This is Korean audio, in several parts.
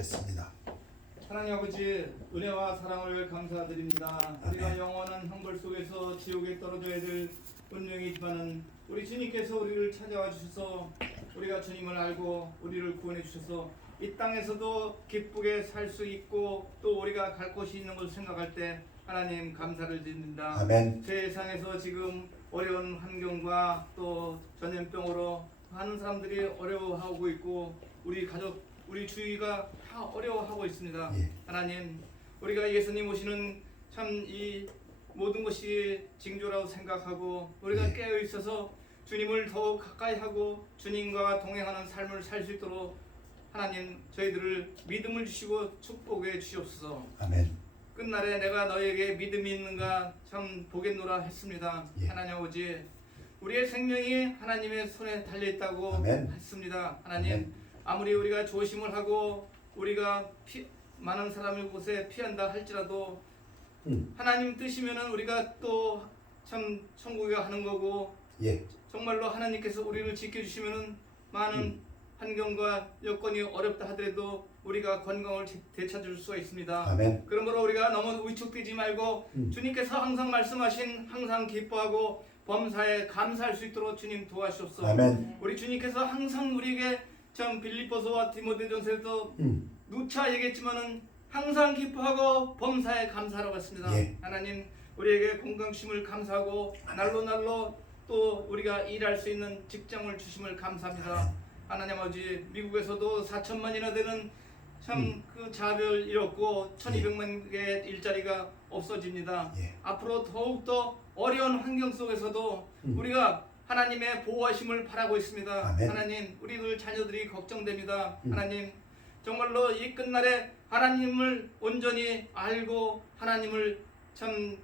주시겠습니다. 하나님 아버지, 은혜와 사랑을 감사드립니다. 우리가 영원한 형벌 속에서 지옥에 떨어져야 될 운명이지만은 우리 주님께서 우리를 찾아와 주셔서 우리가 주님을 알고 우리를 구원해 주셔서 이 땅에서도 기쁘게 살 수 있고 또 우리가 갈 곳이 있는 것을 생각할 때 하나님 감사를 드립니다. 아멘. 세상에서 지금 어려운 환경과 또 전염병으로 많은 사람들이 어려워하고 있고 우리 가족, 우리 주위가 다 어려워하고 있습니다. 예. 하나님, 우리가 예수님 오시는 참 이 모든 것이 징조라고 생각하고 우리가 예. 깨어 있어서 주님을 더욱 가까이 하고 주님과 동행하는 삶을 살 수 있도록 하나님 저희들을 믿음을 주시고 축복해 주시옵소서. 아멘. 끝날에 내가 너에게 믿음이 있는가 참 보겠노라 했습니다. 예. 하나님 아버지, 우리의 생명이 하나님의 손에 달려 있다고 아멘. 했습니다. 하나님, 아멘. 아무리 우리가 조심을 하고 우리가 많은 사람의 곳에 피한다 할지라도 하나님 뜻이면은 우리가 또 참 천국에 가는 거고 예. 정말로 하나님께서 우리를 지켜주시면은 많은 환경과 여건이 어렵다 하더라도 우리가 건강을 되찾을 수가 있습니다. 아멘. 그러므로 우리가 너무 위축되지 말고 주님께서 항상 말씀하신 항상 기뻐하고 범사에 감사할 수 있도록 주님 도와주옵소서. 아멘. 우리 주님께서 항상 우리에게 참 빌립보서와 디모데전서에도 누차 얘기했지만은 항상 기뻐하고 범사에 감사하라고 했습니다. 예. 하나님, 우리에게 건강 주심을 감사하고 날로 또 우리가 일할 수 있는 직장을 주심을 감사합니다. 하나님 아버지, 미국에서도 4천만이나 되는 참 그 자별 잃었고 1200만 개의 일자리가 없어집니다. 예. 앞으로 더욱더 어려운 환경 속에서도 우리가 하나님의 보호하심을 바라고 있습니다. 아멘. 하나님, 우리들 자녀들이 걱정됩니다. 하나님, 정말로 이 끝날에 하나님을 온전히 알고 하나님을 참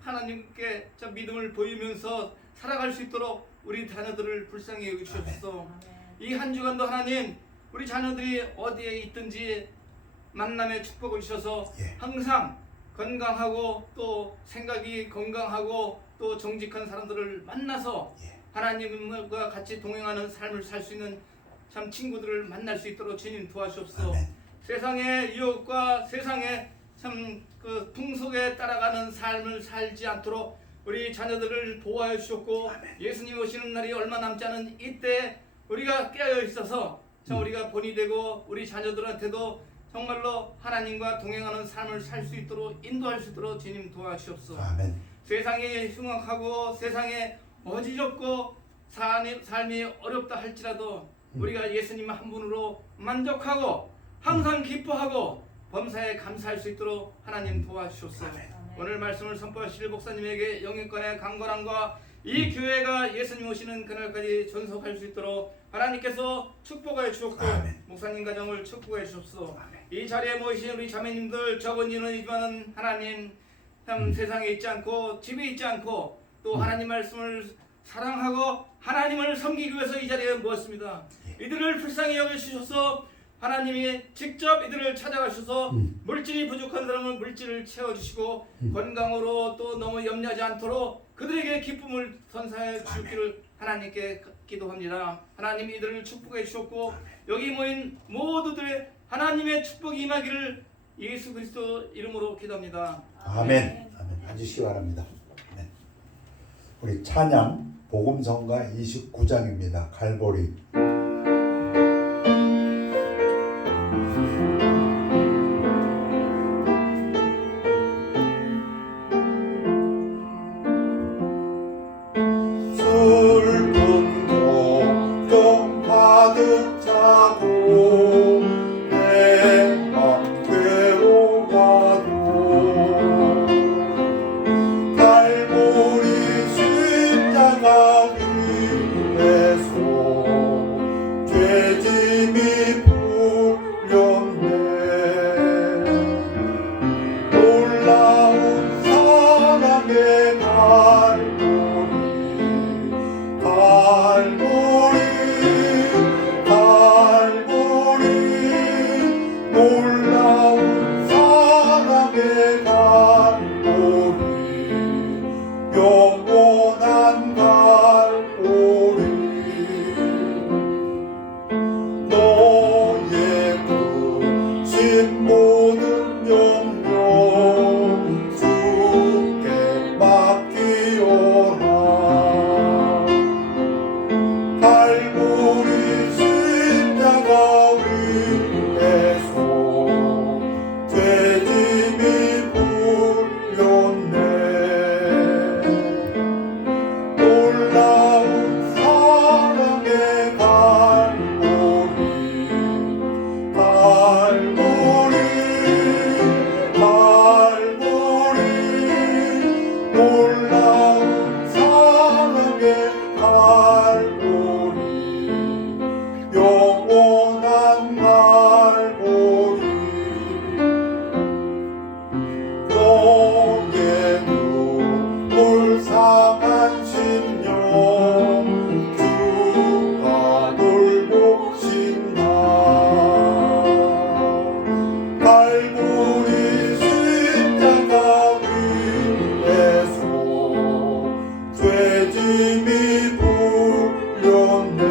하나님께 참 믿음을 보이면서 살아갈 수 있도록 우리 자녀들을 불쌍히 여기시옵소서. 이 한 주간도 하나님, 우리 자녀들이 어디에 있든지 만남의 축복을 주셔서 예. 항상 건강하고 또 생각이 건강하고 또 정직한 사람들을 만나서 예. 하나님과 같이 동행하는 삶을 살 수 있는 참 친구들을 만날 수 있도록 주님 도와주옵소서. 아멘. 세상의 유혹과 세상의 참 그 풍속에 따라가는 삶을 살지 않도록 우리 자녀들을 보호하여 주셨고 예수님 오시는 날이 얼마 남지 않은 이때 우리가 깨어 있어서 참 우리가 본이 되고 우리 자녀들한테도 정말로 하나님과 동행하는 삶을 살 수 있도록 인도할 수 있도록 주님 도와주옵소서. 아멘. 세상이 흉악하고 세상에 어지럽고 삶이 어렵다 할지라도 우리가 예수님 한 분으로 만족하고 항상 기뻐하고 범사에 감사할 수 있도록 하나님 도와주옵소서. 오늘 말씀을 선포하실 목사님에게 영육간의 강건함과 이 교회가 예수님 오시는 그날까지 존속할 수 있도록 하나님께서 축복해 주옵고 목사님 가정을 축복해 주옵소서. 이 자리에 모이신 우리 자매님들 적은 인원이지만 하나님 참 세상에 있지 않고 집에 있지 않고 또 하나님 말씀을 사랑하고 하나님을 섬기기 위해서 이 자리에 모였습니다. 이들을 불쌍히 여겨주셔서 하나님이 직접 이들을 찾아가셔서 물질이 부족한 사람은 물질을 채워주시고 건강으로 또 너무 염려하지 않도록 그들에게 기쁨을 선사해 주시기를 하나님께 기도합니다. 하나님 이들을 축복해 주셨고 여기 모인 모두들의 하나님의 축복이 임하기를 예수 그리스도 이름으로 기도합니다. 아멘. 아멘. 앉으시기 바랍니다. 아멘. 우리 찬양 복음성가 29장입니다. 갈보리. 너의 그 모든 명령 주께 맡기오라. 갈보리 십자가 위에서 죄짐이 풀렸네. 놀라운 사랑의 갈보리 갈보리 갈보리 놀라운 사랑의 갈보리 영원한 갈보리 너의 눈물 상한 심령 주가 돌보신다. 갈보리 십자가 위에서 죄짐이 풀렸네.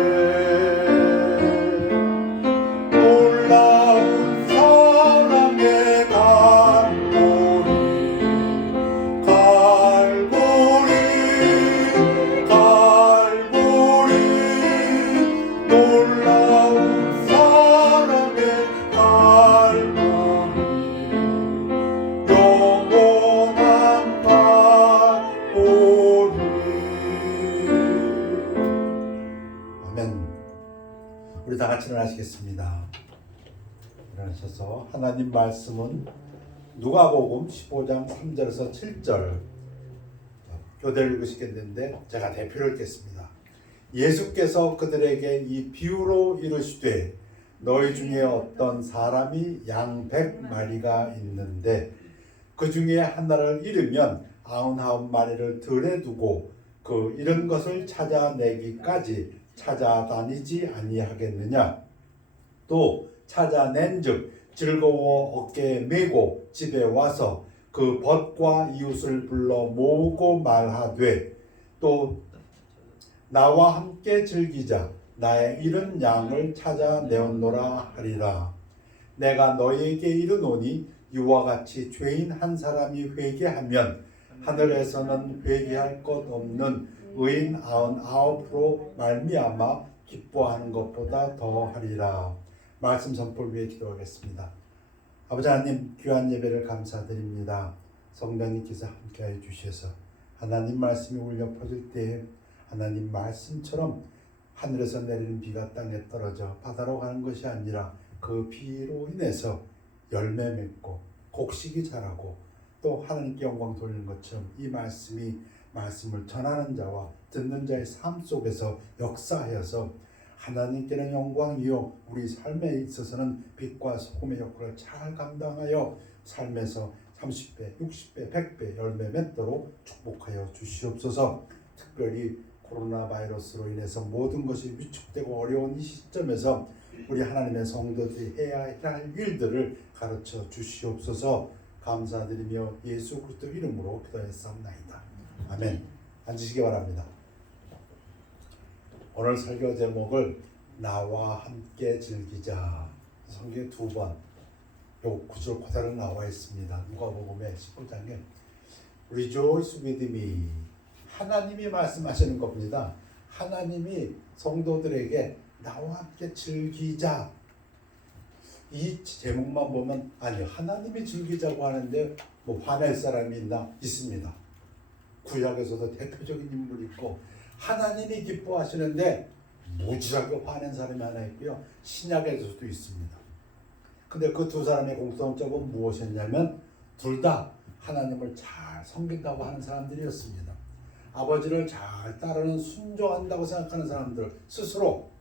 놀라운 사랑의 갈보리 갈보리 갈보리 놀라운 사랑의 갈보리 영원한 갈보리. 아멘. 우리 다 같이 일어나시겠습니다. 일어나셔서 하나님 말씀은 누가복음 15장 3절에서 7절 교대를 읽으시겠는데 제가 대표를 읽겠습니다. 예수께서 그들에게 이 비유로 이르시되 너희 중에 어떤 사람이 양 100마리가 있는데 그 중에 하나를 잃으면 99마리를 들에 두고 그 잃은 것을 찾아내기까지 찾아다니지 아니하겠느냐. 또 찾아낸즉 즐거워 어깨에 메고 집에 와서 그 벗과 이웃을 불러 모으고 말하되 또 나와 함께 즐기자. 나의 잃은 양을 찾아내었노라 하리라. 내가 너희에게 이르노니 이와 같이 죄인 한 사람이 회개하면 하늘에서는 회개할 것 없는 의인 99%로 말미암아 기뻐하는 것보다 더하리라. 말씀 선포를 위해 기도하겠습니다. 아버지 하나님, 귀한 예배를 감사드립니다. 성령님께서 함께해 주셔서 하나님 말씀이 울려 퍼질 때에 하나님 말씀처럼 하늘에서 내리는 비가 땅에 떨어져 바다로 가는 것이 아니라 그 비로 인해서 열매 맺고 곡식이 자라고 또 하나님께 영광 돌리는 것처럼 이 말씀을 전하는 자와 듣는 자의 삶 속에서 역사하여서 하나님께는 영광이요 우리 삶에 있어서는 빛과 소금의 역할을 잘 감당하여 삶에서 30배, 60배, 100배 열매 맺도록 축복하여 주시옵소서. 특별히 코로나 바이러스로 인해서 모든 것이 위축되고 어려운 이 시점에서 우리 하나님의 성도들이 해야 할 일들을 가르쳐 주시옵소서. 감사드리며 예수 그리스도 이름으로 기도했사옵나이다. 아멘. 앉으시기 바랍니다. 오늘 설교 제목을 나와 함께 즐기자. 성경에 2번 요 구절 그대로 나와 있습니다. 누가복음의 15장에 Rejoice with me. 하나님이 말씀하시는 겁니다. 하나님이 성도들에게 나와 함께 즐기자. 이 제목만 보면 아니요, 하나님이 즐기자고 하는데 뭐 화낼 사람이 있습니다. 구약에서도 대표적인 인물이 있고 하나님이 기뻐하시는데 무지하게 화낸 사람이 하나 있고요. 신약에서도 있습니다. 근데 그 두 사람의 공통점은 무엇이었냐면 둘 다 하나님을 잘 섬긴다고 하는 사람들이었습니다. 아버지를 잘 따르는 순종한다고 생각하는 사람들 스스로.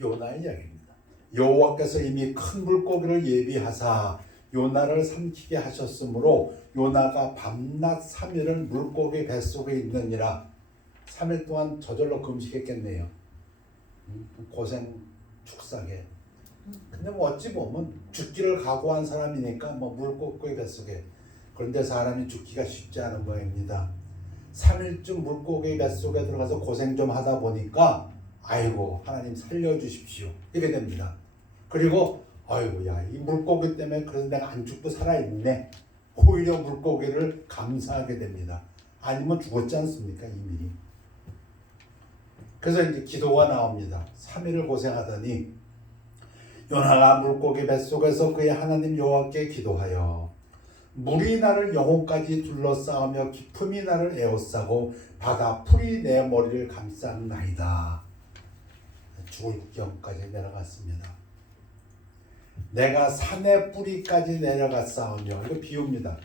요나의 이야기입니다. 여호와께서 이미 큰 물고기를 예비하사 요나를 삼키게 하셨으므로 요나가 밤낮 3일을 물고기 뱃속에 있느니라. 3일 동안 저절로 금식했겠네요. 고생 축사게. 근데 뭐 어찌 보면 죽기를 각오한 사람이니까 뭐 물고기 뱃속에. 그런데 사람이 죽기가 쉽지 않은 모양입니다. 3일쯤 물고기 뱃속에 들어가서 고생 좀 하다 보니까 아이고 하나님 살려주십시오 이렇게 됩니다. 그리고 아이고야 이 물고기 때문에 그래서 내가 안 죽고 살아있네. 오히려 물고기를 감사하게 됩니다. 아니면 죽었지 않습니까 이미. 그래서 이제 기도가 나옵니다. 3일을 고생하더니 요나가 물고기 뱃속에서 그의 하나님 여호와께 기도하여 물이 나를 영혼까지 둘러싸으며 깊음이 나를 에워싸고 바다 풀이 내 머리를 감쌌나이다. 죽을 지경까지 내려갔습니다. 내가 산의 뿌리까지 내려갔사오며, 이거 비유입니다.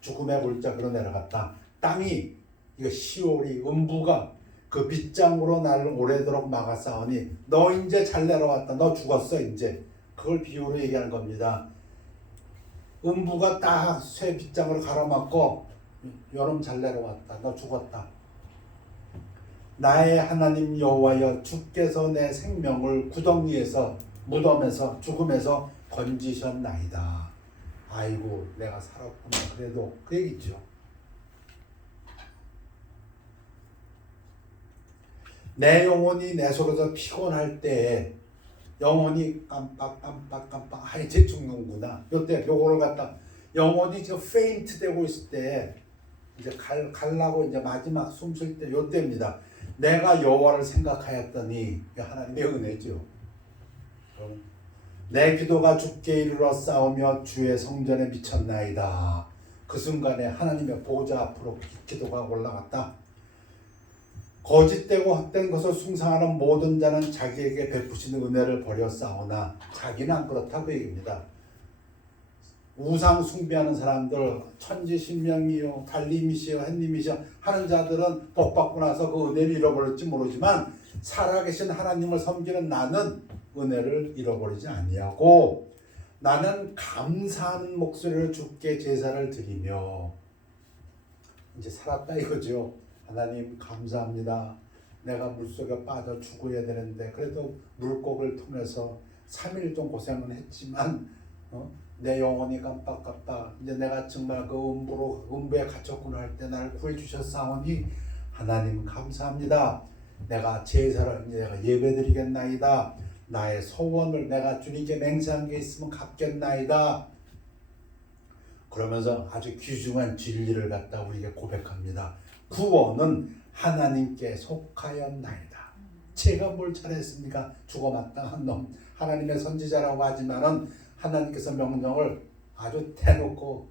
죽음의 골짜기로 내려갔다. 땅이 이거 시올이 음부가 그 빗장으로 나를 오래도록 막아싸우니 너 이제 잘 내려왔다. 너 죽었어 이제. 그걸 비유로 얘기하는 겁니다. 음부가 딱 쇠 빗장으로 가로막고 여름 잘 내려왔다. 너 죽었다. 나의 하나님 여호와여 주께서 내 생명을 구덩이에서 무덤에서 죽음에서 건지셨나이다. 아이고 내가 살았구나. 그래도 그 얘기죠. 내 영혼이 내 속에서 피곤할 때에 영혼이 깜빡 이제 죽는구나. 요때 요거를 갖다 영혼이 지금 페인트 되고 있을 때 이제 갈라고 이제 마지막 숨 쉴 때 요때입니다. 내가 여호와를 생각하였더니 하나님의 은혜죠. 내 기도가 주께 이르러 싸우며 주의 성전에 미쳤나이다. 그 순간에 하나님의 보좌 앞으로 기도가 올라갔다. 거짓되고 헛된 것을 숭상하는 모든 자는 자기에게 베푸시는 은혜를 버려 싸우나 자기는 안 그렇다 그 얘기입니다. 우상 숭배하는 사람들 천지신명이요 달님이시여 햇님이시여 하는 자들은 복받고 나서 그 은혜를 잃어버릴지 모르지만 살아계신 하나님을 섬기는 나는 은혜를 잃어버리지 아니하고 나는 감사하는 목소리를 주께 제사를 드리며 이제 살았다 이거죠. 하나님 감사합니다. 내가 물속에 빠져 죽어야 되는데 그래도 물고기를 통해서 3일 좀 고생은 했지만 내 영혼이 깜빡깜빡 이제 내가 정말 그 음부에 갇혔구나 할 때 나를 구해 주셨사오니 하나님 감사합니다. 내가 제사를 이제 내가 예배드리겠나이다. 나의 소원을 내가 주님께 맹세한 게 있으면 갚겠나이다. 그러면서 아주 귀중한 진리를 갖다 우리에게 고백합니다. 구원은 하나님께 속하였나이다. 제가 뭘 잘했습니까? 죽어 마땅한 놈. 하나님의 선지자라고 하지만은 하나님께서 명령을 아주 대놓고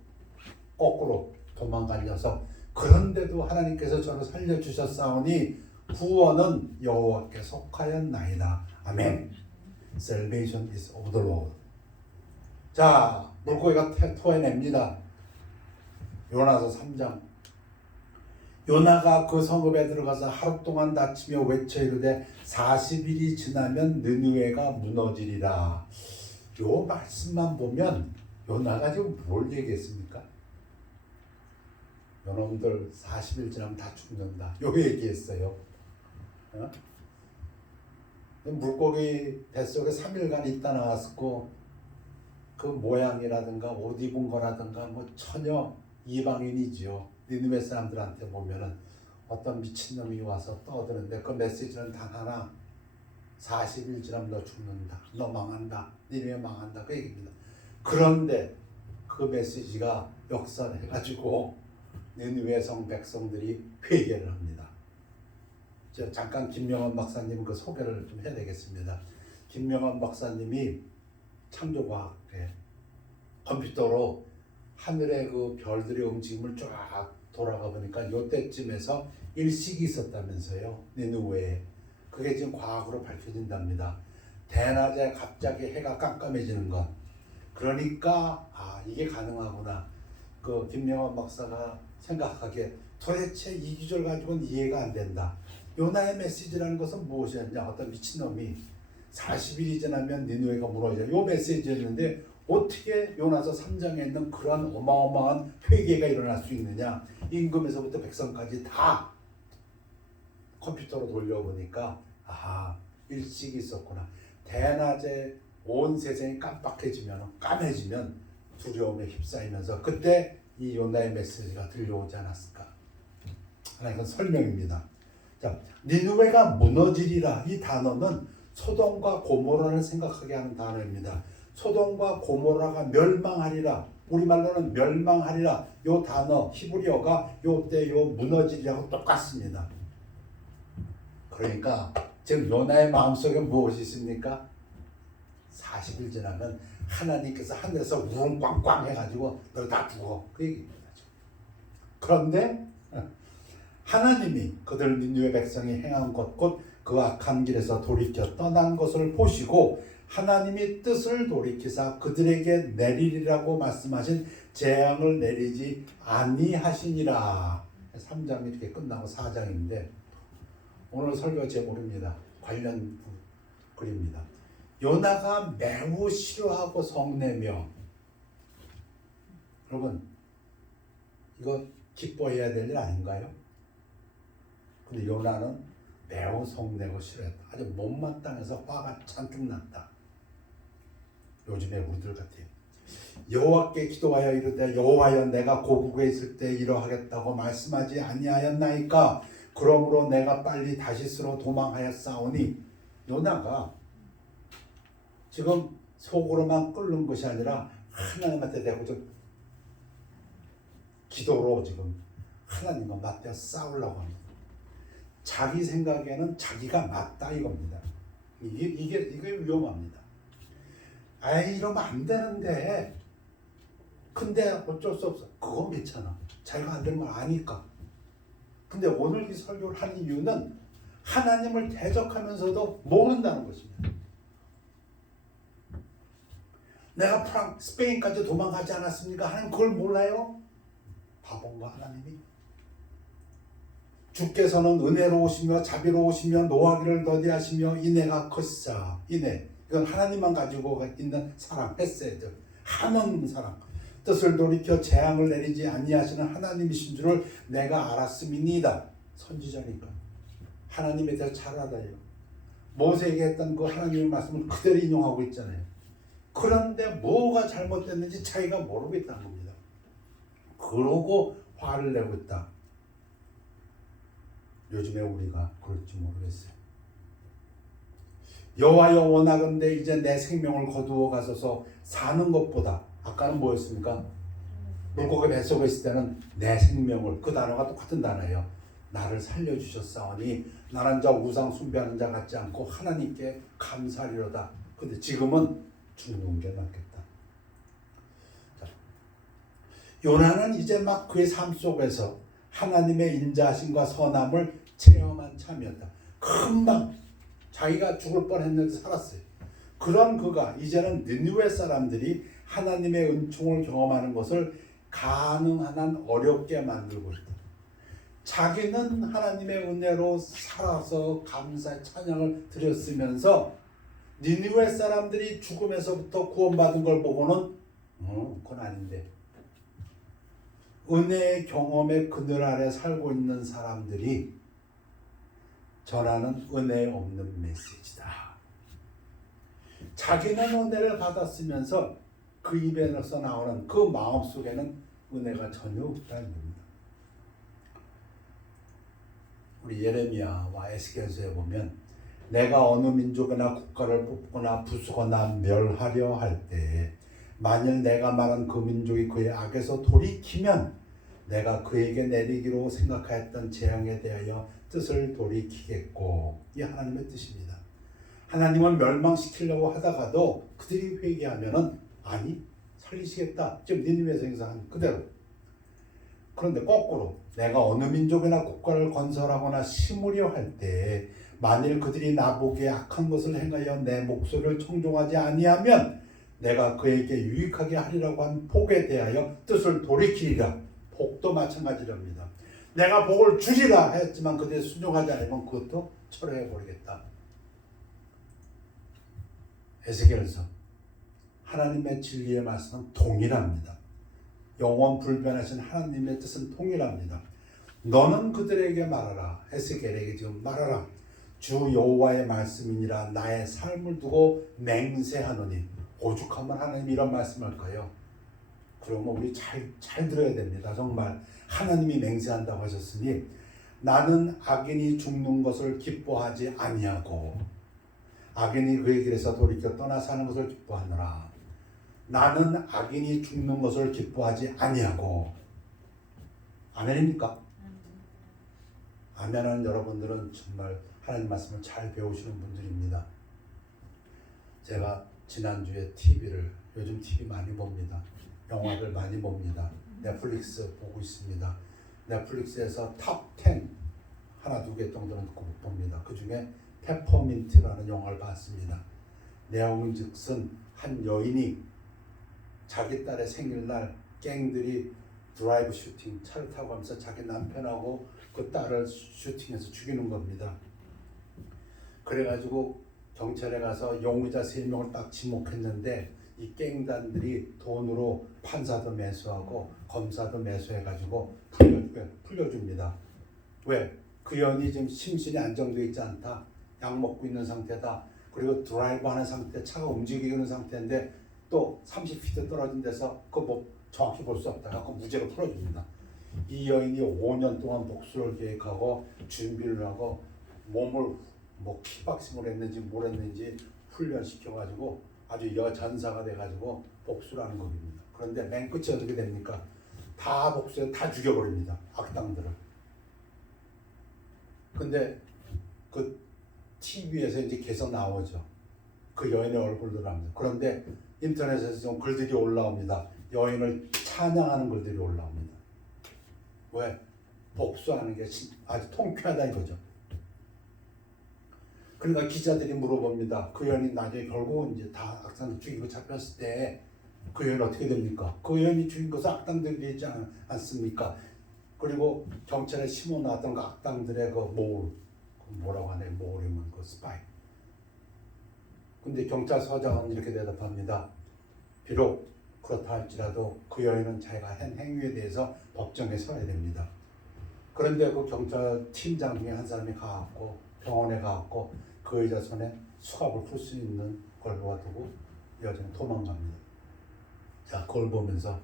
거꾸로 도망간 녀석. 그런데도 하나님께서 저를 살려주셨사오니 구원은 여호와께 속하였나이다. 아멘. Salvation is of the Lord. 자, 물고기가 토해냅니다. 요나서 3장. 요나가 그 성읍에 들어가서 하루 동안 다치며 외쳐 이르되 40일이 지나면 느느웨가 무너지리라. 요 말씀만 보면 요나가 지금 뭘 얘기했습니까? 요놈들 40일 지나면 다 죽는다. 요 얘기했어요. 물고기 뱃속에 3일간 있다 나왔고 그 모양이라든가 옷 입은 거라든가 뭐 전혀 이방인이지요. 니느웨 사람들한테 보면은 어떤 미친놈이 와서 떠드는데 그 메시지는 단 하나 40일 지나면 너 죽는다. 너 망한다. 니느웨 망한다. 그 얘기입니다. 그런데 그 메시지가 역설해가지고 니느웨 성 백성들이 회개를 합니다. 저 잠깐 김명환 박사님 그 소개를 좀 해야 되겠습니다. 김명환 박사님이 창조과학에 컴퓨터로 하늘의 그 별들의 움직임을 쫙 돌아가 보니까 요때쯤에서 일식이 있었다면서요. 니느웨에. 그게 지금 과학으로 밝혀진답니다. 대낮에 갑자기 해가 깜깜해지는 것. 그러니까 이게 가능하구나. 그 김명환 박사가 생각하기에 도대체 이 기절 가지고는 이해가 안 된다. 요나의 메시지라는 것은 무엇이었냐. 어떤 미친놈이 40일이 지나면 니느웨가 무너져. 요 메시지였는데 어떻게 요나서 3장에 있는 그런 어마어마한 회개가 일어날 수 있느냐. 임금에서부터 백성까지 다 컴퓨터로 돌려보니까 일식이 있었구나. 대낮에 온 세상이 까매지면 두려움에 휩싸이면서 그때 이 요나의 메시지가 들려오지 않았을까. 하나 이건 설명입니다. 자, 니느웨가 무너지리라. 이 단어는 소돔과 고모라를 생각하게 하는 단어입니다. 소돔과 고모라가 멸망하리라, 우리말로는 멸망하리라, 요 단어 히브리어가 요때 요 무너지리라고 똑같습니다. 그러니까 지금 요나의 마음속에 무엇이 있습니까? 40일 지나면 하나님께서 하늘에서 우웅 꽝꽝 해가지고 너 다 죽어, 그 얘기입니다. 그런데 하나님이 그들 니느웨 백성이 행한 것 곧 그 악한 길에서 돌이켜 떠난 것을 보시고 하나님이 뜻을 돌이키사 그들에게 내리리라고 말씀하신 재앙을 내리지 아니하시니라. 3장이 이렇게 끝나고 4장인데 오늘 설교 제목입니다. 관련 글입니다. 요나가 매우 싫어하고 성내며, 여러분 이거 기뻐해야 될 일 아닌가요? 근데 요나는 매우 성내고 싫어했다. 아주 못마땅해서 화가 잔뜩 났다. 요즘에 우리들 같아요. 여호와께 기도하여 이르되 여호와여 내가 고국에 있을 때 이러하겠다고 말씀하지 아니하였나이까? 그러므로 내가 빨리 다시스로 도망하였사오니. 요나가 지금 속으로만 끓는 것이 아니라 하나님한테 대고 좀 기도로 지금 하나님과 맞대어 싸우려고 합니다. 자기 생각에는 자기가 맞다 이겁니다. 이게 위험합니다. 아이 이러면 안 되는데, 근데 어쩔 수 없어. 그건 괜찮아. 자기가 안 되는 걸 아니까. 근데 오늘 이 설교를 하는 이유는 하나님을 대적하면서도 모른다는 것입니다. 내가 스페인까지 도망가지 않았습니까? 하나님 그걸 몰라요? 바본가 하나님이? 주께서는 은혜로우시며 자비로우시며 노하기를 더디하시며 인애가 크시사. 인애, 이건 하나님만 가지고 있는 사랑, 헤세드, 한없는 사랑. 뜻을 돌이켜 재앙을 내리지 아니하시는 하나님이신 줄을 내가 알았음이니이다. 선지자니까 하나님에 대해서 잘 알아요. 모세에게 했던 그 하나님의 말씀을 그대로 인용하고 있잖아요. 그런데 뭐가 잘못됐는지 자기가 모르고 있다는 겁니다. 그러고 화를 내고 있다. 요즘에 우리가 그럴지 모르겠어요. 여호와여 원하건대 이제 내 생명을 거두어 가소서. 사는 것보다, 아까는 뭐였습니까? 물고기 뱃속에 있을 때는 내 생명을, 그 단어가 똑같은 단어예요. 나를 살려주셨사오니 나는 자 우상 숭배하는 자 같지 않고 하나님께 감사하리로다. 근데 지금은 죽는 게 낫겠다. 자, 요나는 이제 막 그의 삶 속에서 하나님의 인자하심과 선함을 체험한 참이었다. 금방 자기가 죽을 뻔했는데 살았어요. 그런 그가 이제는 니느웨 사람들이 하나님의 은총을 경험하는 것을 가능한 한 어렵게 만들고 있다. 자기는 하나님의 은혜로 살아서 감사의 찬양을 드렸으면서 니느웨 사람들이 죽음에서부터 구원받은 걸 보고는 그건 아닌데, 은혜의 경험의 그늘 아래 살고 있는 사람들이 전하는 은혜 없는 메시지다. 자기는 은혜를 받았으면서 그 입에서 나오는 그 마음속에는 은혜가 전혀 없다는 겁니다. 우리 예레미야와 에스겔서에 보면 내가 어느 민족이나 국가를 뽑거나 부수거나 멸하려 할 때 만일 내가 말한 그 민족이 그의 악에서 돌이키면 내가 그에게 내리기로 생각하였던 재앙에 대하여 뜻을 돌이키겠고. 이 하나님의 뜻입니다. 하나님은 멸망시키려고 하다가도 그들이 회개하면은 아니 살리시겠다. 지금 니느웨에서 행사한 그대로. 그런데 거꾸로 내가 어느 민족이나 국가를 건설하거나 심으려 할 때 만일 그들이 나보기에 악한 것을 행하여 내 목소리를 청종하지 아니하면 내가 그에게 유익하게 하리라고 한 복에 대하여 뜻을 돌이키리라. 복도 마찬가지랍니다. 내가 복을 주리라 했지만 그들이 순종하지 않으면 그것도 철회해버리겠다. 에스겔서 하나님의 진리의 말씀은 동일합니다. 영원 불변하신 하나님의 뜻은 동일합니다. 너는 그들에게 말하라. 에스겔에게 지금 말하라. 주 여호와의 말씀이니라. 나의 삶을 두고 맹세하노니. 오죽하면 하나님이 이런 말씀할까요? 그러면 우리 잘 들어야 됩니다. 정말 하나님이 맹세한다고 하셨으니 나는 악인이 죽는 것을 기뻐하지 아니하고 악인이 그의 길에서 돌이켜 떠나 사는 것을 기뻐하노라. 나는 악인이 죽는 것을 기뻐하지 아니하고. 아멘입니까? 아멘은 여러분들은 정말 하나님 말씀을 잘 배우시는 분들입니다. 제가 지난주에 요즘 TV 많이 봅니다. 영화들 많이 봅니다. 넷플릭스 보고 있습니다. 넷플릭스에서 탑 10 하나 두 개 정도는 꼭 봅니다. 그 중에 페퍼민트라는 영화를 봤습니다. 내용은 즉슨 한 여인이 자기 딸의 생일날 갱들이 드라이브 슈팅 차를 타고 가면서 자기 남편하고 그 딸을 슈팅해서 죽이는 겁니다. 그래가지고 경찰에 가서 용의자 3명을 딱 지목했는데 이 갱단들이 돈으로 판사도 매수하고 검사도 매수해가지고 풀려줍니다. 왜? 그 여인이 지금 심신이 안정되어 있지 않다. 약 먹고 있는 상태다. 그리고 드라이브하는 상태, 차가 움직이는 상태인데 또 30피트 떨어진 데서 그거 뭐 정확히 볼 수 없다. 갖고 무죄로 풀어줍니다. 이 여인이 5년 동안 복수를 계획하고 준비를 하고 몸을 뭐 키박싱을 했는지 뭘 했는지 훈련시켜가지고 아주 여전사가 돼가지고 복수를 하는 겁니다. 그런데 맨 끝이 어떻게 됩니까? 다 복수해 다 죽여버립니다. 악당들을. 근데 그 TV에서 이제 계속 나오죠. 그 여인의 얼굴도 나옵니다. 그런데 인터넷에서 좀 글들이 올라옵니다. 여인을 찬양하는 글들이 올라옵니다. 왜? 복수하는 게 아주 통쾌하다 이거죠. 그러니까 기자들이 물어봅니다. 그 여인이 나중에 결국은 이제 다 악당들 죽이고 잡혔을 때 그 여인 어떻게 됩니까? 그 여인이 죽인 것은 악당들이지 않습니까? 그리고 경찰에 심어 놨던 그 악당들의 그 뭐라고 하네, 모르면 그 스파이. 근데 경찰서장은 이렇게 대답합니다. 비록 그렇다 할지라도 그 여인은 자기가 한 행위에 대해서 법정에 서야 됩니다. 그런데 그 경찰 팀장 중에 한 사람이 가갖고 병원에 가갖고 그 여자 손에 수갑을 풀 수 있는 걸 놓아두고 여자는 도망갑니다. 자, 그걸 보면서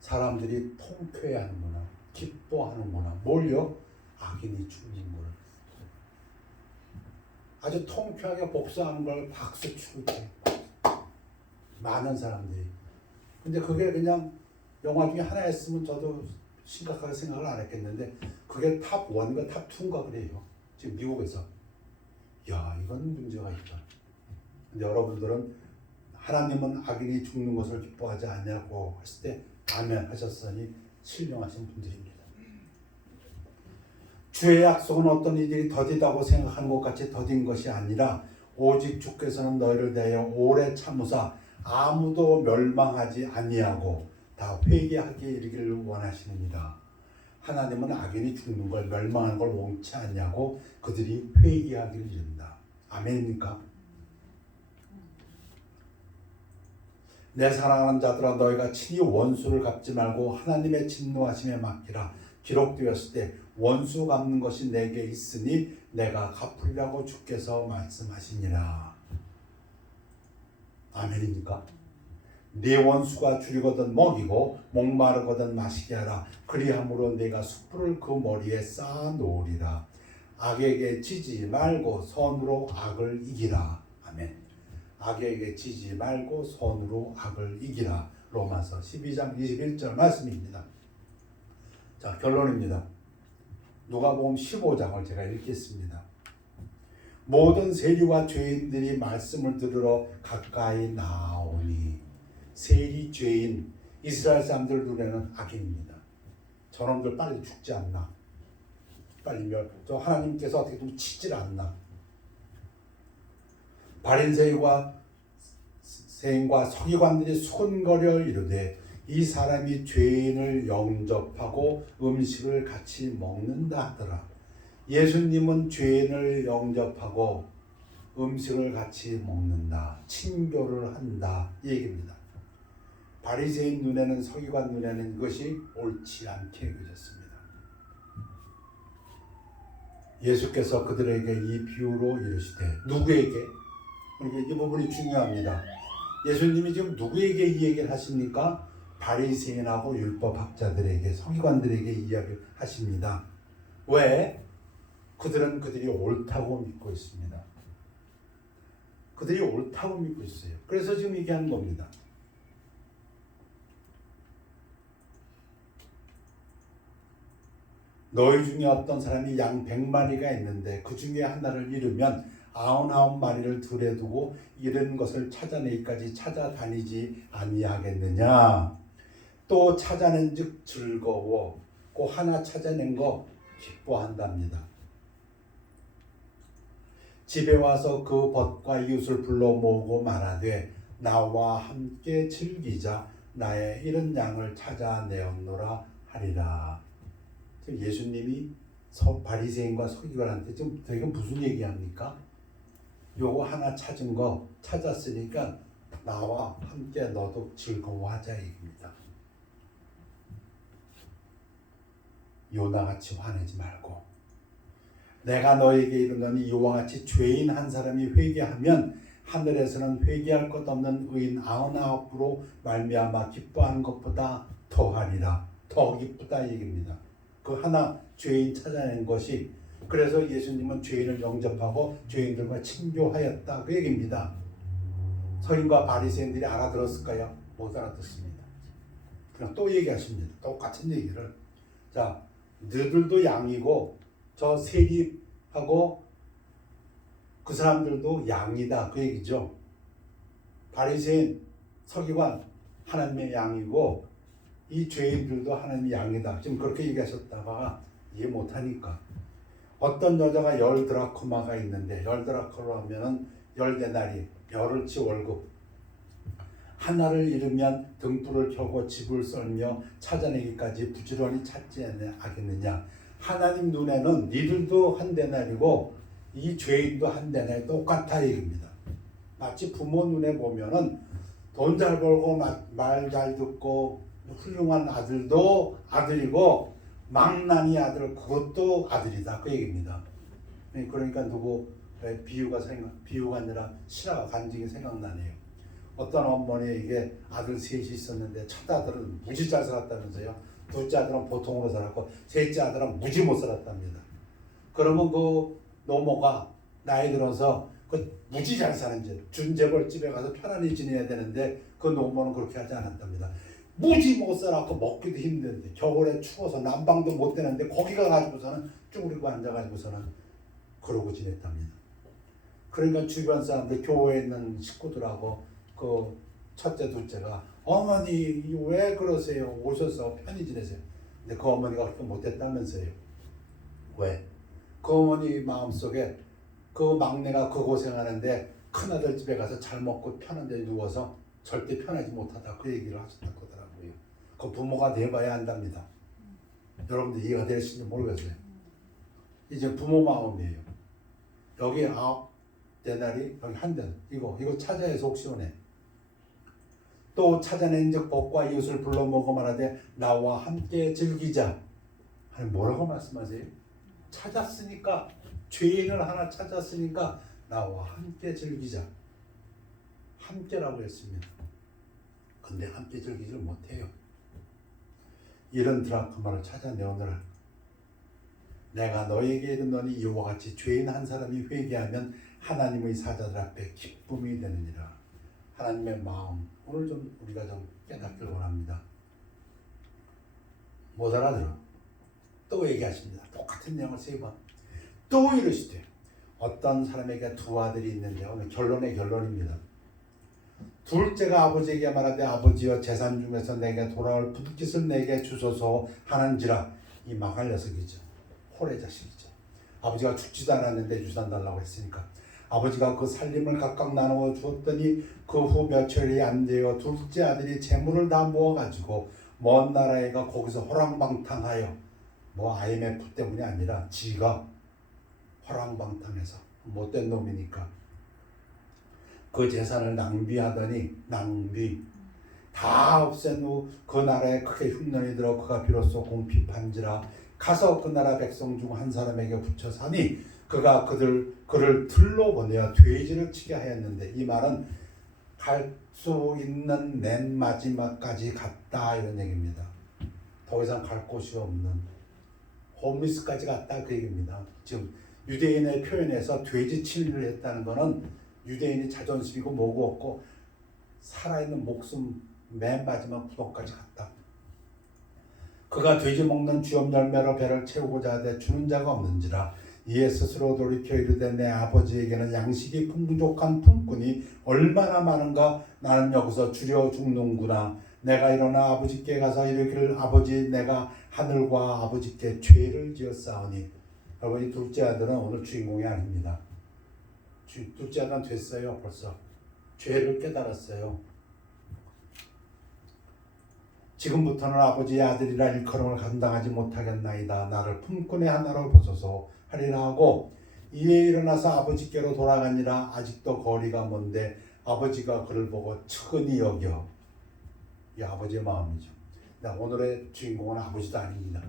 사람들이 통쾌해하는구나, 기뻐하는구나. 뭘요? 악인이 죽는 걸. 아주 통쾌하게 복수하는 걸 박수 치고 많은 사람들이. 근데 그게 그냥 영화 중에 하나였으면 저도 심각하게 생각을 안 했겠는데 그게 탑 1과 탑 2인가 그래요. 지금 미국에서. 야, 이건 문제가 있다. 근데 여러분들은 하나님은 악인이 죽는 것을 기뻐하지 않냐고 했을 때 아멘 하셨으니 신령하신 분들입니다. 주의 약속은 어떤 이들이 더디다고 생각하는 것 같이 더딘 것이 아니라 오직 주께서는 너희를 대하여 오래 참으사 아무도 멸망하지 아니하고 다 회개하게 이르기를 원하시느니라. 하나님은 악인이 죽는 걸, 멸망하는 걸 원치 않냐고 그들이 회개하기를 이른다. 아멘입니까? 내 사랑하는 자들아, 너희가 친히 원수를 갚지 말고 하나님의 진노하심에 맡기라. 기록되었을 때 원수 갚는 것이 내게 있으니 내가 갚으리라고 주께서 말씀하시니라. 아멘입니까? 네 원수가 줄이거든 먹이고 목마르거든 마시게 하라. 그리함으로 내가 숯불을 그 머리에 쌓아 놓으리라. 악에게 지지 말고 선으로 악을 이기라. 아멘. 악에게 지지 말고 선으로 악을 이기라. 로마서 12장 21절 말씀입니다. 자, 결론입니다. 누가복음 15장을 제가 읽겠습니다. 모든 세리와 죄인들이 말씀을 들으러 가까이 나오니. 세리, 죄인, 이스라엘 사람들 눈에는 악인입니다. 저놈들 빨리 죽지 않나? 빨리 저 하나님께서 어떻게 좀 치질 않나? 바리새인과 서기관들이 수군거려 이르되 이 사람이 죄인을 영접하고 음식을 같이 먹는다 하더라. 예수님은 죄인을 영접하고 음식을 같이 먹는다, 친교를 한다 이 얘기입니다. 바리새인 눈에는, 서기관 눈에는 이것이 옳지 않게 여겨졌습니다. 예수께서 그들에게 이 비유로 이르시되 누구에게? 그러니까 이 부분이 중요합니다. 예수님이 지금 누구에게 이 얘기를 하십니까? 바리새인하고 율법학자들에게, 서기관들에게 이야기를 하십니다. 왜? 그들은 그들이 옳다고 믿고 있습니다. 그들이 옳다고 믿고 있어요. 그래서 지금 얘기하는 겁니다. 너희 중에 어떤 사람이 양 100마리가 있는데 그 중에 하나를 잃으면 99마리를 들에 두고 잃은 것을 찾아내기까지 찾아다니지 아니하겠느냐. 또 찾아낸 즉 즐거워 그 하나 찾아낸 거 기뻐한답니다. 집에 와서 그 벗과 이웃을 불러 모으고 말하되 나와 함께 즐기자 나의 잃은 양을 찾아내었노라 하리라. 지금 예수님이 바리새인과 서기관한테 지금 이건 무슨 얘기합니까? 요거 하나 찾은 거 찾았으니까 나와 함께 너도 즐거워하자 얘기입니다. 요나같이 화내지 말고 내가 너에게 이르노니 이와 같이 죄인 한 사람이 회개하면 하늘에서는 회개할 것 없는 의인 99으로 말미암아 기뻐하는 것보다 더하리라. 더 기쁘다 얘기입니다. 그 하나 죄인 찾아낸 것이 그래서 예수님은 죄인을 영접하고 죄인들과 친교하였다 그 얘기입니다. 서인과 바리새인들이 알아들었을까요? 못 알아듣습니다. 그냥 또 얘기하십니다. 똑같은 얘기를. 자, 너희들도 양이고 저 세리하고 그 사람들도 양이다 그 얘기죠. 바리새인, 서기관 하나님의 양이고 이 죄인들도 하나님의 양이다. 지금 그렇게 얘기하셨다가 이해 못하니까 어떤 여자가 10드라크마가 있는데 10드라크마면은 10데나리 열흘치 월급 하나를 잃으면 등불을 켜고 집을 썰며 찾아내기까지 부지런히 찾지 않겠느냐. 하나님 눈에는 니들도 한 데나리고 이 죄인도 한 데나리 똑같아 얘기입니다. 마치 부모 눈에 보면은 돈 잘 벌고 말 잘 듣고 훌륭한 아들도 아들이고 망나니 아들 그것도 아들이다 그 얘기입니다. 그러니까 누구 비유가 아니라 실화가 간증이 생각나네요. 어떤 어머니에게 아들 셋이 있었는데 첫 아들은 무지 잘 살았다면서요. 둘째 아들은 보통으로 살았고 셋째 아들은 무지 못 살았답니다. 그러면 그 노모가 나이 들어서 그 무지 잘 사는 준재벌집에 가서 편안히 지내야 되는데 그 노모는 그렇게 하지 않았답니다. 무지 못 살았고 먹기도 힘든데 겨울에 추워서 난방도 못 되는데 거기 가가지고서는 쭈그리고 앉아가지고서는 그러고 지냈답니다. 그러니까 주변 사람들 교회에 있는 식구들하고 그 첫째 둘째가 어머니 왜 그러세요? 오셔서 편히 지내세요. 근데 그 어머니가 그렇게 못했다면서요. 왜? 그 어머니 마음속에 그 막내가 그 고생하는데 큰아들 집에 가서 잘 먹고 편한 데 누워서 절대 편하지 못하다 그 얘기를 하셨다고 하더라고요. 그 부모가 내봐야 한답니다. 여러분들 이해가 되실지 모르겠어요. 이제 부모 마음이에요. 여기 9데나리 여기 한 대 이거 찾아야 속 시원해. 또 찾아낸 즉 벗과 이웃을 불러 모으고 말하되 나와 함께 즐기자. 아니 뭐라고 말씀하세요? 찾았으니까 죄인을 하나 찾았으니까 나와 함께 즐기자. 함께라고 했습니다. 근데 함께 즐기지를 못해요. 이런 드라크마를 찾아내오느라 내가 너에게 이르노니 이와 같이 죄인 한 사람이 회개하면 하나님의 사자들 앞에 기쁨이 되느니라. 하나님의 마음 오늘 좀 우리가 좀 깨닫길 원합니다. 못 알아들어. 또 얘기하십니다. 똑같은 내용을 3번. 또 이러시되 어떤 사람에게 2 아들이 있는데 오늘 결론의 결론입니다. 둘째가 아버지에게 말하되 아버지여 재산 중에서 내게 돌아올 붓깃을 내게 주소서 하는지라. 이 망할 녀석이죠. 홀의 자식이죠. 아버지가 죽지도 않았는데 유산 달라고 했으니까 아버지가 그 살림을 각각 나누어 주었더니 그 후 며칠이 안 되어 둘째 아들이 재물을 다 모아가지고 먼 나라에 가 거기서 호랑방탕하여 IMF 때문이 아니라 지가 호랑방탕해서 못된 놈이니까 그 재산을 낭비하더니 다 없앤 후 그 나라에 크게 흉년이 들어 그가 비로소 공핍한지라. 가서 그 나라 백성 중 한 사람에게 붙여 사니 그가 그를 들로 보내어 돼지를 치게 하였는데 이 말은 갈 수 있는 맨 마지막까지 갔다 이런 얘기입니다. 더 이상 갈 곳이 없는 홈리스까지 갔다 그 얘기입니다. 지금 유대인의 표현에서 돼지 치리를 했다는 것은 유대인이 자존심이고 뭐고 없고 살아있는 목숨 맨 마지막 구덩까지 갔다. 그가 돼지 먹는 주염 열매로 배를 채우고자 하되 주는 자가 없는지라. 이에 스스로 돌이켜 이르되 내 아버지에게는 양식이 풍족한 품꾼이 얼마나 많은가. 나는 여기서 주려 죽는구나. 내가 일어나 아버지께 가서 이르기를 아버지 내가 하늘과 아버지께 죄를 지었사오니. 여러분 이 둘째 아들은 오늘 주인공이 아닙니다. 둘째 아들은 됐어요. 벌써 죄를 깨달았어요. 지금부터는 아버지의 아들이라 일컬음을 감당하지 못하겠나이다. 나를 품꾼의 하나로 보소서 하리라 하고 이에 일어나서 아버지께로 돌아가니라. 아직도 거리가 먼데 아버지가 그를 보고 측은히 여겨. 이 아버지의 마음이죠. 오늘의 주인공은 아버지도 아닙니다.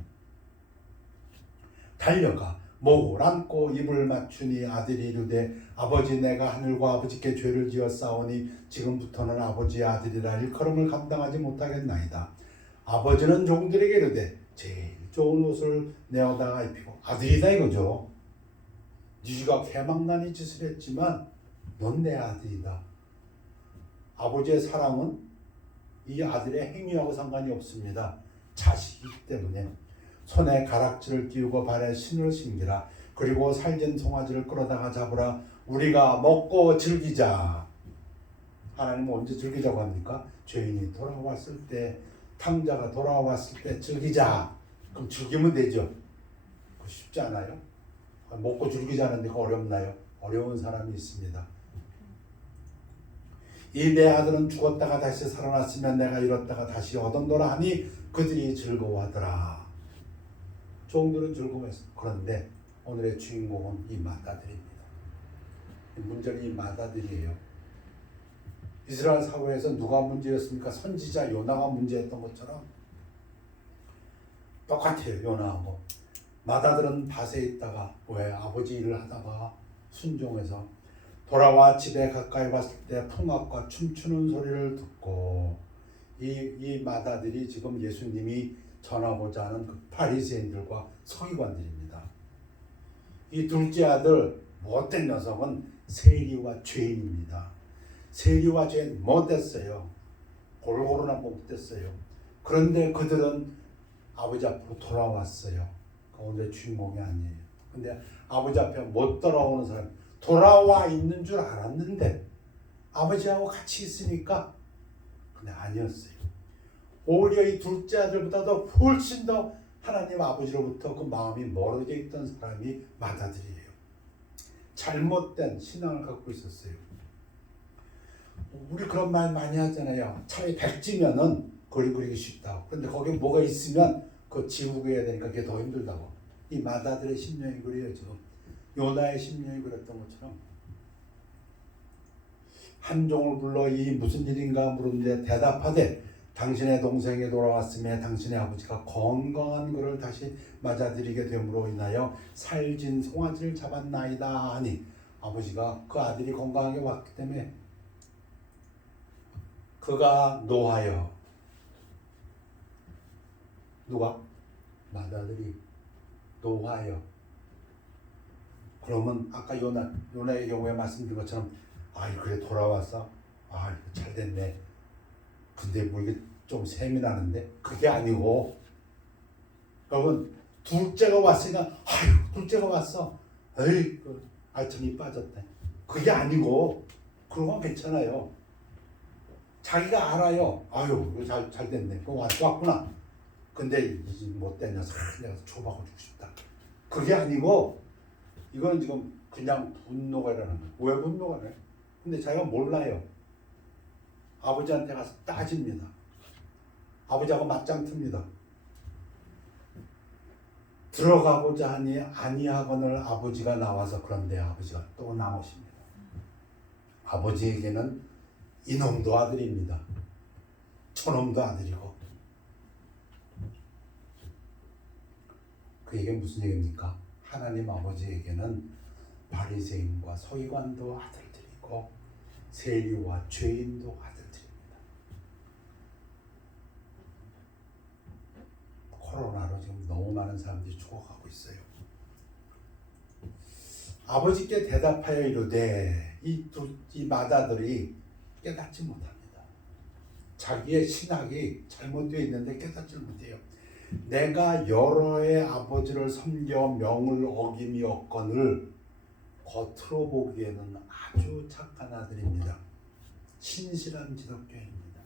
달려가 목을 안고 입을 맞추니 아들이 이르되 아버지 내가 하늘과 아버지께 죄를 지었사오니 지금부터는 아버지의 아들이라 일컬음을 감당하지 못하겠나이다. 아버지는 종들에게 이르되 제일 좋은 옷을 내어다가 입히고 아들이다 이거죠. 네가 개망나니 짓을 했지만 넌 내 아들이다. 아버지의 사랑은 이 아들의 행위하고 상관이 없습니다. 자식이기 때문에. 손에 가락지를 띄우고 발에 신을 신기라. 그리고 살진 송아지를 끌어다가 잡으라. 우리가 먹고 즐기자. 하나님은 언제 즐기자고 합니까? 죄인이 돌아왔을 때, 탕자가 돌아왔을 때 즐기자. 그럼 즐기면 되죠. 쉽지 않아요? 먹고 즐기자는 데가 어렵나요? 어려운 사람이 있습니다. 이 내 아들은 죽었다가 다시 살아났으면 내가 잃었다가 다시 얻었노라 하니 그들이 즐거워하더라. 종들은 즐거워했어. 그런데 오늘의 주인공은 이 맏아들입니다. 문제는 이 맏아들이에요. 이스라엘 사회에서 누가 문제였습니까? 선지자 요나가 문제였던 것처럼 똑같아요. 요나하고. 맏아들은 밭에 있다가 왜 아버지 일을 하다가 순종해서 돌아와 집에 가까이 왔을 때 풍악과 춤추는 소리를 듣고 이 맏아들이 지금 예수님이 전하고자 하는 그 바리새인들과 서기관들입니다. 이 둘째 아들 못된 녀석은 세리와 죄인입니다. 세리와 죄인 못됐어요. 골고루나 못됐어요. 그런데 그들은 아버지 앞으로 돌아왔어요. 오늘의 주인공이 아니에요. 근데 아버지 앞에 못 돌아오는 사람, 돌아와 있는 줄 알았는데 아버지하고 같이 있으니까 근데 아니었어요. 오히려 이 둘째 아들보다도 훨씬 더 하나님 아버지로부터 그 마음이 멀어져 있던 사람이 맏아들이에요. 잘못된 신앙을 갖고 있었어요. 우리 그런 말 많이 하잖아요. 차라리 백지면은 그림 그리기 쉽다고. 그런데 거기에 뭐가 있으면 그거 지우고 해야 되니까 그게 더 힘들다고. 이 맏아들의 심령이 그래요. 지금 요나의 심령이 그랬던 것처럼. 한 종을 불러 이 무슨 일인가 물었는데 대답하되 당신의 동생이 돌아왔음에 당신의 아버지가 건강한 그를 다시 맞아들이게 됨으로 인하여 살진 송아지를 잡았나이다 하니 아버지가 그 아들이 건강하게 왔기 때문에 그가 노하여 누가? 맏아들이 노하여. 그러면 아까 요나의 경우에 말씀드린 것처럼 그래 돌아왔어? 이거 잘 됐네. 근데 뭐 이게 좀 셈이 나는데 그게 아니고 여러분 둘째가 왔으니까 둘째가 왔어. 에이 알통이 빠졌다. 그게 아니고 그런 건 괜찮아요. 자기가 알아요. 이거 잘 됐네. 그거 왔구나. 근데 이 못된 녀석 내가 줘박아주고 싶다. 그게 아니고 이건 지금 그냥 분노가 일어나는 거예요. 왜 분노가 나요? 근데 자기가 몰라요. 아버지한테 가서 따집니다. 아버지하고 맞짱 틉니다. 들어가고자 하니 아니하거늘 아버지가 나와서 그런데 아버지가 또 나오십니다. 아버지에게는 이놈도 아들입니다. 저놈도 아들이고. 그 얘기는 무슨 얘기입니까? 하나님 아버지에게는 바리새인과 서기관도 아들들이고 세리와 죄인도 아들들입니다. 코로나로 지금 너무 많은 사람들이 죽어가고 있어요. 아버지께 대답하여 이르되 이 마다들이 깨닫지 못합니다. 자기의 신학이 잘못되어 있는데 깨닫지 못해요. 내가 여러의 아버지를 섬겨 명을 어김이 없거늘 겉으로 보기에는 아주 착한 아들입니다. 신실한 기독교입니다.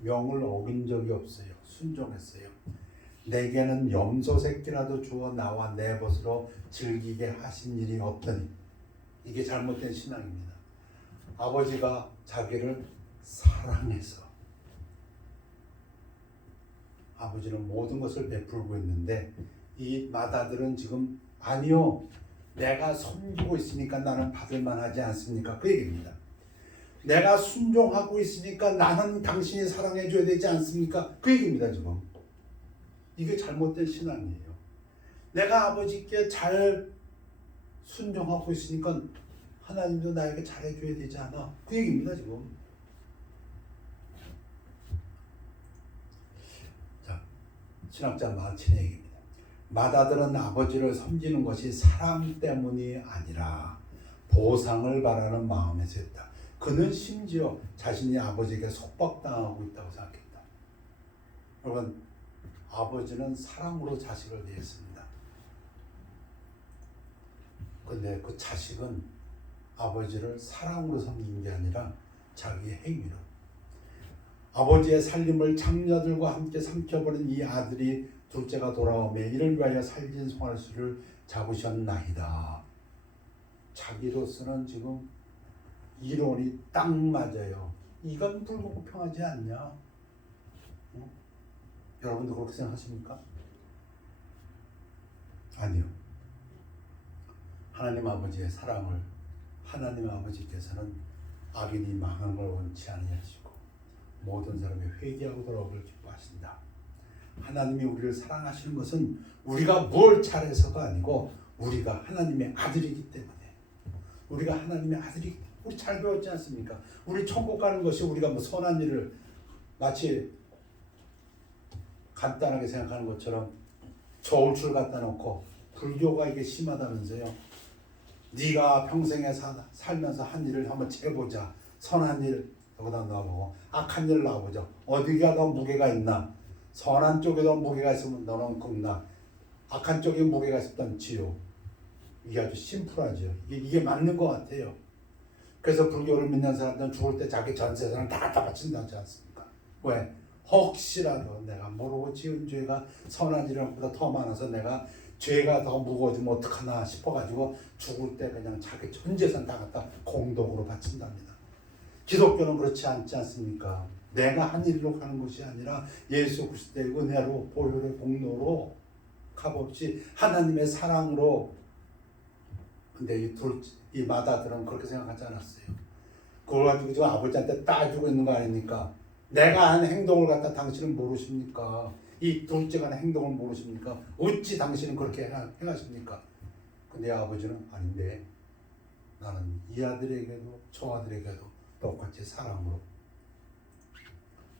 명을 어긴 적이 없어요. 순종했어요. 내게는 염소 새끼라도 주어 나와 내 벗으로 즐기게 하신 일이 없더니, 이게 잘못된 신앙입니다. 아버지가 자기를 사랑해서 아버지는 모든 것을 베풀고 있는데, 이 마다들은 지금 아니요, 내가 섬기고 있으니까 나는 받을만 하지 않습니까? 그 얘기입니다. 내가 순종하고 있으니까 나는 당신이 사랑해 줘야 되지 않습니까? 그 얘기입니다. 지금 이게 잘못된 신앙이에요. 내가 아버지께 잘 순종하고 있으니까 하나님도 나에게 잘해 줘야 되지 않아? 그 얘기입니다. 지금. 자, 신학자 마틴의 얘기입니다. 마다들은 아버지를 섬기는 것이 사랑 때문이 아니라 보상을 바라는 마음에서 했다. 그는 심지어 자신이 아버지에게 속박당하고 있다고 생각했다. 여러분, 아버지는 사랑으로 자식을 대했습니다. 근데 그 자식은 아버지를 사랑으로 섬긴 게 아니라 자기의 행위로. 아버지의 살림을 장녀들과 함께 삼켜버린 이 아들이 둘째가 돌아오매 이를 위하여 살진 송아지를 잡으셨나이다. 자기로서는 지금 이론이 딱 맞아요. 이건 불공평하지 않냐? 어? 여러분도 그렇게 생각하십니까? 아니요. 하나님 아버지의 사랑을 하나님 아버지께서는 악인이 망한 걸 원치 아니하시고 모든 사람이 회개하고 돌아오기를 기뻐하신다. 하나님이 우리를 사랑하시는 것은 우리가 뭘 잘해서가 아니고 우리가 하나님의 아들이기 때문에. 우리가 하나님의 아들이기 때문에. 우리 잘 배웠지 않습니까? 우리 천국 가는 것이 우리가 뭐 선한 일을 마치 간단하게 생각하는 것처럼 저울줄 갖다 놓고, 불교가 이게 심하다면서요. 네가 평생에 살면서 한 일을 한번 재보자. 선한 일 여기다 넣어보고 악한 일 넣어보자. 어디가 더 무게가 있나? 선한 쪽에 더 무게가 있으면 너는 극락, 악한 쪽에 무게가 있었던 지옥. 이게 아주 심플하죠. 이게 맞는 것 같아요. 그래서 불교를 믿는 사람들은 죽을 때 자기 전 재산을 다 갖다 바친다지 않습니까? 왜? 혹시라도 내가 모르고 지은 죄가 선한 일보다 더 많아서 내가 죄가 더 무거워지면 어떡하나 싶어가지고 죽을 때 그냥 자기 전 재산 다 갖다 공덕으로 바친답니다. 기독교는 그렇지 않지 않습니까? 내가 한 일로 가는 것이 아니라 예수 그리스도의 은혜로, 보혈의 공로로, 값없이 하나님의 사랑으로. 근데 이 마다들은 그렇게 생각하지 않았어요. 그걸 가지고 지금 아버지한테 따지고 있는 거 아닙니까? 내가 한 행동을 갖다 당신은 모르십니까? 이 둘째가 한 행동을 모르십니까? 어찌 당신은 그렇게 행하십니까? 근데 아버지는 아닌데, 나는 이 아들에게도 저 아들에게도 똑같이 사랑으로.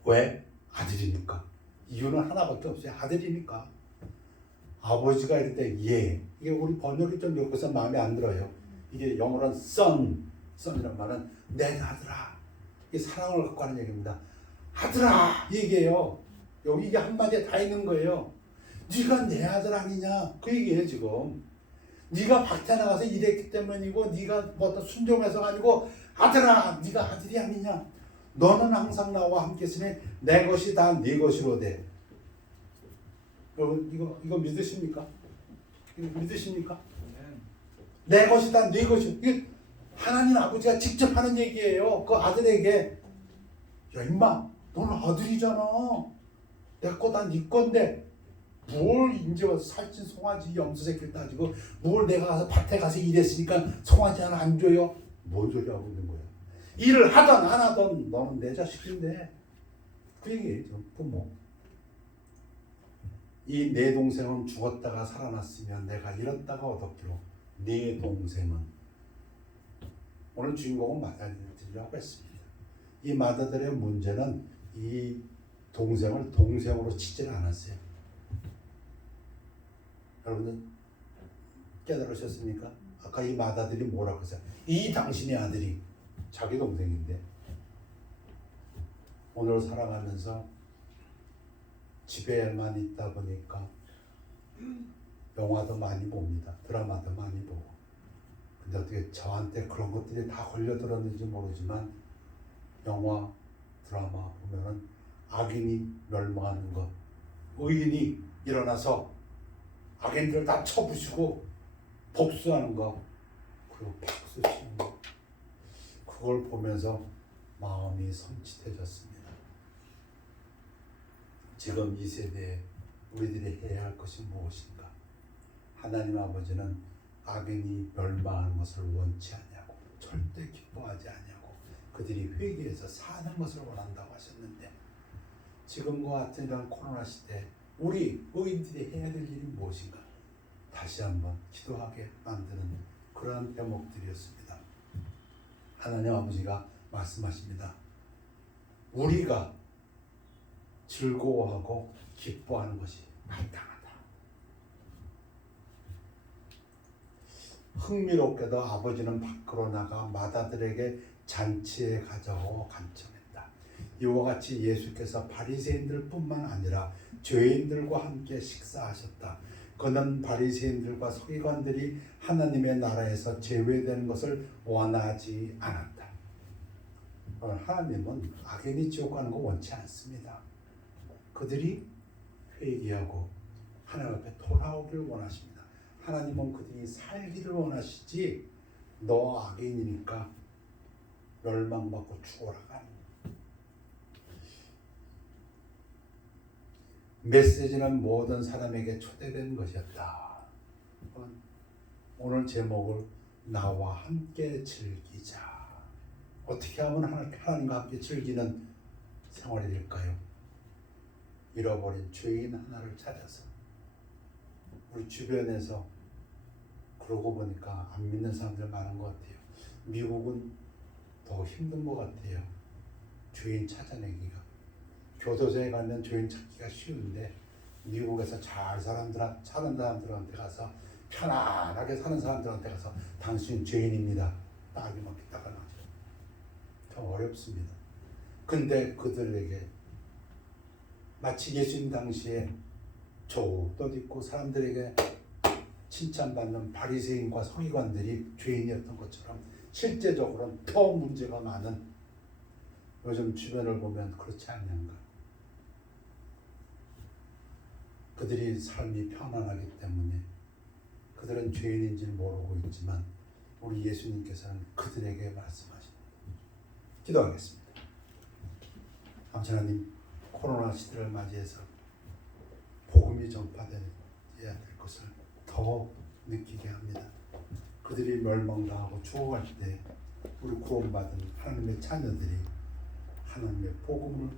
왜? 아들이니까. 이유는 하나밖에 없어요. 아들이니까. 아버지가 이럴 때 이게 우리 번역이 좀 여기서 마음에 안 들어요. 이게 영어로는 son이란 말은 내 아들아. 이게 사랑을 갖고 하는 얘기입니다. 아들아 이 얘기예요. 여기 이게 한마디에 다 있는 거예요. 네가 내 아들 아니냐 그 얘기예요. 지금 네가 밖에 나가서 일했기 때문이고 네가 뭐 어떤 순종해서가 아니고 아들아 네가 아들이 아니냐. 너는 항상 나와 함께 있으니 내 것이 다 네 것이로되. 여러분 이거 믿으십니까? 이거 믿으십니까? 내 것이 다 네 것이. 이게 하나님 아버지가 직접 하는 얘기예요. 그 아들에게. 야 임마 너는 아들이잖아. 내 거 다 네 건데 뭘 이제 와서 살찐 송아지 염소 새끼를 따지고 뭘 내가 가서 밭에 가서 일했으니까 송아지 하나 안 줘요? 뭔 소리 하고 있는 거야. 일을 하든 안 하든 너는 내 자식인데. 그 얘기예요. 부모. 이 내 동생은 죽었다가 살아났으면 내가 잃었다가 얻었기로 내 동생은. 오늘 주인공은 마다들이라고 했습니다. 이 마다들의 문제는 이 동생을 동생으로 치질 않았어요. 여러분들 깨달으셨습니까? 아까 이 마다들이 뭐라고 했어요? 이 당신의 아들이 자기 동생인데 오늘 살아가면서 집에만 있다 보니까 영화도 많이 봅니다. 드라마도 많이 보고. 근데 어떻게 저한테 그런 것들이 다 걸려들었는지 모르지만 영화, 드라마 보면은 악인이 멸망하는 것, 의인이 일어나서 악인들을 다 쳐부수고 복수하는 것, 그리고 박수 치는 것, 그걸 보면서 마음이 섬찟해졌습니다. 지금 이 세대에 우리들이 해야 할 것이 무엇인가? 하나님 아버지는 악인이 멸망하는 것을 원치 않냐고, 절대 기뻐하지 않냐고, 그들이 회개해서 사는 것을 원한다고 하셨는데, 지금과 같은 이런 코로나 시대에 우리 의인들이 해야 될 일이 무엇인가? 다시 한번 기도하게 만드는 그러한 대목들이었습니다. 하나님 아버지가 말씀하십니다. 우리가 즐거워하고 기뻐하는 것이 마땅하다. 흥미롭게도 아버지는 밖으로 나가 마다들에게 잔치에 가자고 간청했다. 이와 같이 예수께서 바리새인들 뿐만 아니라 죄인들과 함께 식사하셨다. 그는 바리새인들과 서기관들이 하나님의 나라에서 제외되는 것을 원하지 않았다. 하나님은 악인이 지옥 가는 거 원치 않습니다. 그들이 회개하고 하나님 앞에 돌아오기를 원하십니다. 하나님은 그들이 살기를 원하시지 너 악인이니까 멸망받고 죽어라가 아닙니다. 메시지는 모든 사람에게 초대된 것이었다. 오늘 제목을 나와 함께 즐기자. 어떻게 하면 하나님과 함께 즐기는 생활이 될까요? 잃어버린 죄인 하나를 찾아서 우리 주변에서 그러고 보니까 안 믿는 사람들 많은 것 같아요. 미국은 더 힘든 것 같아요. 죄인 찾아내기가. 교도소에 가면 죄인 찾기가 쉬운데 미국에서 잘 사는 사람들한테 가서 편안하게 사는 사람들한테 가서 당신 죄인입니다. 딱 이렇게 따가나죠. 더 어렵습니다. 근데 그들에게 마치 예수님 당시에 저옷 입고 사람들에게 칭찬받는 바리새인과 서기관들이 죄인이었던 것처럼 실제적으로는 더 문제가 많은 요즘 주변을 보면 그렇지 않는가. 그들이 삶이 편안하기 때문에 그들은 죄인인지를 모르고 있지만 우리 예수님께서는 그들에게 말씀하십니다. 기도하겠습니다. 아버지 하나님, 코로나 시대를 맞이해서 복음이 전파되어야 될 것을 더 느끼게 합니다. 그들이 멸망당하고 죽어갈 때 우리 구원받은 하나님의 자녀들이 하나님의 복음을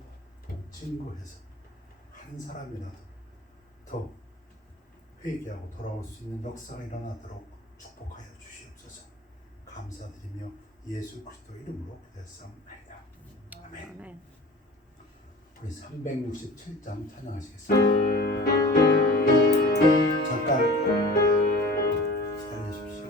증거해서 한 사람이라도 더 회개하고 돌아올 수 있는 역사가 일어나도록 축복하여 주시옵소서. 감사드리며 예수 그리스도 이름으로 기도했사옵나이다. 아멘. 우리 367장 찬양하시겠습니다. 잠깐 기다려주십시오.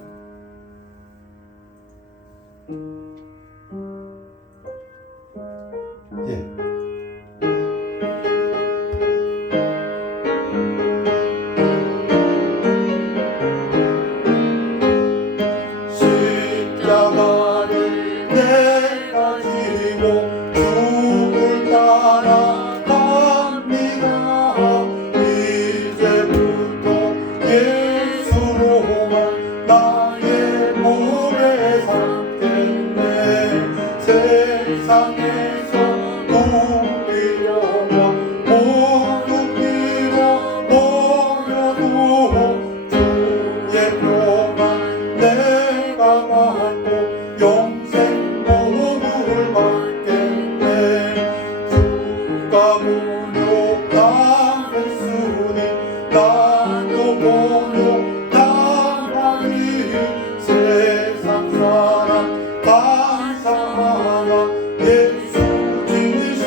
십자가를 내가 지고 죽을 따라갑니다. 이제부터 예수로만 나의 몸에 삼겠네. 세상에서 누리려면 모두 잃어버려도 주의 표만 내가 받고 영생 복을 받겠네. 주가 모욕당했으니 나도 모욕당하리. 세상 사람 감사하라. 예수 지신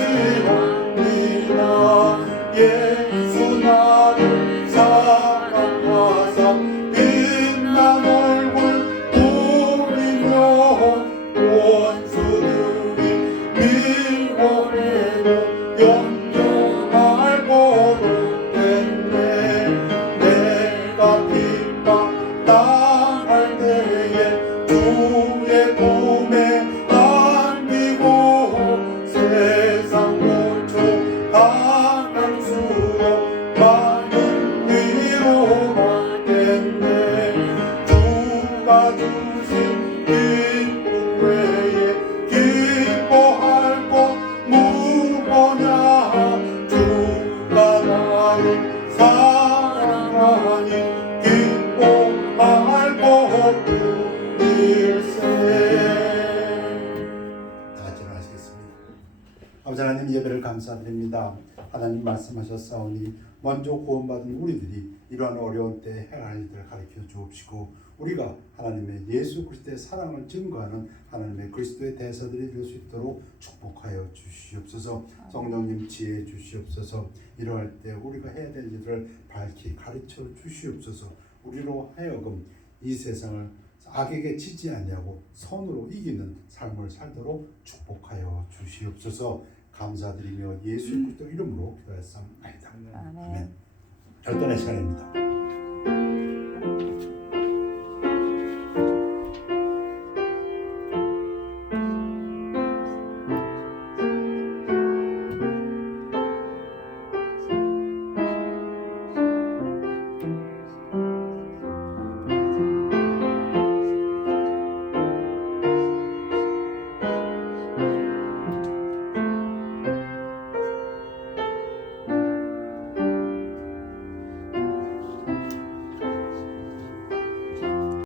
아버지 하나님 예배를 감사드립니다. 하나님 말씀하셨사오니 먼저 구원받은 우리들이 이러한 어려운 때에 행할 일들을 가르쳐 주옵시고 우리가 하나님의 예수 그리스도의 사랑을 증거하는 하나님의 그리스도의 대사들이 될 수 있도록 축복하여 주시옵소서. 성령님 지혜해 주시옵소서. 이러할 때 우리가 해야 될 일을 밝히 가르쳐 주시옵소서. 우리로 하여금 이 세상을 악에게 지지 아니하고 선으로 이기는 삶을 살도록 축복하여 주시옵소서. 감사드리며 예수 그리스도 이름으로 기도했사옵나이다. 아멘. 결단의 시간입니다.